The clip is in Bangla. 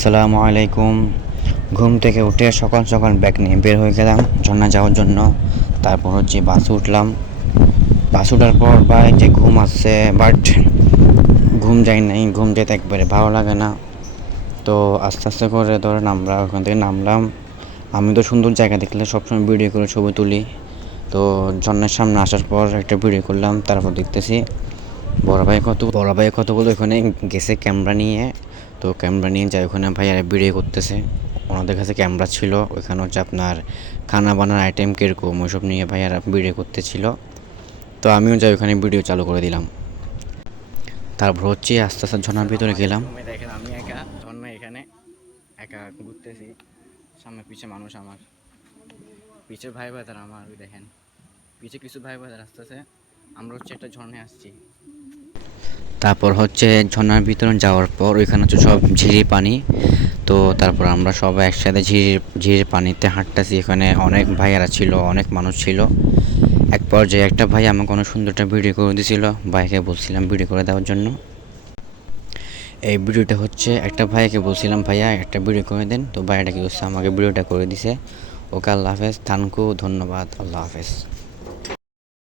আসসালামু আলাইকুম। ঘুম থেকে উঠে সকাল সকাল ব্যাগ নিয়ে বের হয়ে গেলাম ঝর্ণা যাওয়ার জন্য। তারপর হচ্ছে বাসে উঠলাম। বাস ওঠার পর ভাই যে ঘুম আসছে, বাট ঘুম যায় নাই। ঘুম যেতে একবারে ভালো লাগে না। তো আস্তে আস্তে করে ধরেন আমরা ওখান থেকে নামলাম। আমি তো সুন্দর জায়গা দেখলে সবসময় ভিডিও করে ছবি তুলি। তো ঝর্ণার সামনে আসার পর একটা ভিডিও করলাম। তারপর দেখতেছি বড় ভাই কতগুলো ওখানে গেছে ক্যামেরা নিয়ে। তো ক্যামেরা নিয়ে যায় ওখানে ভাইয়ারা ভিডিও করতেছে। ওনাদের কাছে ক্যামেরা ছিল, ওইখানে হচ্ছে আপনার খানা বানার আইটেম কীরকম ওইসব নিয়ে ভাইয়ারা ভিডিও করতেছিল। তো আমিও যাই ওখানে ভিডিও চালু করে দিলাম। তারপর হচ্ছে আস্তে আস্তে ঝর্ণার ভিতরে গেলাম। দেখেন আমি একা ঝর্ণা এখানে একা ঘুরতেছি। সামনে পিছে মানুষ, আমার পিছে ভাই ভাইদার, আমার দেখেন পিছে কিছু ভাই ভাইদার আসতেছে। আমরা হচ্ছে একটা ঝর্ণায় আসছি। তারপর হচ্ছে ঝর্ণার ভিতরে যাওয়ার পর ওইখানে হচ্ছে সব ঝিরি পানি। তো তারপর আমরা সবাই একসাথে ঝিরির পানিতে হাঁটতেছি। এখানে অনেক ভাইয়ারা ছিল, অনেক মানুষ ছিল। এক পর্যায়ে একটা ভাই আমাকে অনেক সুন্দর একটা ভিডিও করে দিয়েছিল। ভাইকে বলছিলাম ভিডিও করে দেওয়ার জন্য। এই ভিডিওটা হচ্ছে একটা ভাইকে বলছিলাম ভাইয়া একটা ভিডিও করে দেন, তো ভাইয়াটা কি করছে আমাকে ভিডিওটা করে দিছে। ওকে আল্লাহ হাফেজ, থ্যাংক ইউ, ধন্যবাদ, আল্লাহ হাফেজ।